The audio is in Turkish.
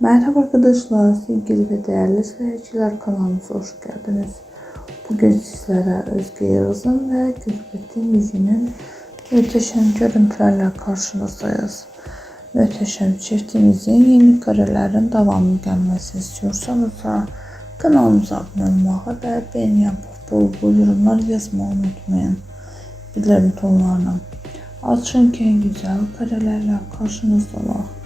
Merhaba arkadaşlar, sevgili ve değerli seyirciler kanalımıza hoş geldiniz. Bugün sizlere Özge Yağız'ın ve Gülbet'in yüzünün muhteşem görüntülerle karşınızdayız. Muhteşem çiftimizin yeni karelerin devamlı gelmesini istiyorsanız da kanalımıza abone olmayı ve beğeni yapıp bol bol yorumlar yazmayı unutmayın. Bildirim tonlarına. Açın ki güzel karelerle karşınızdalar. Hoşça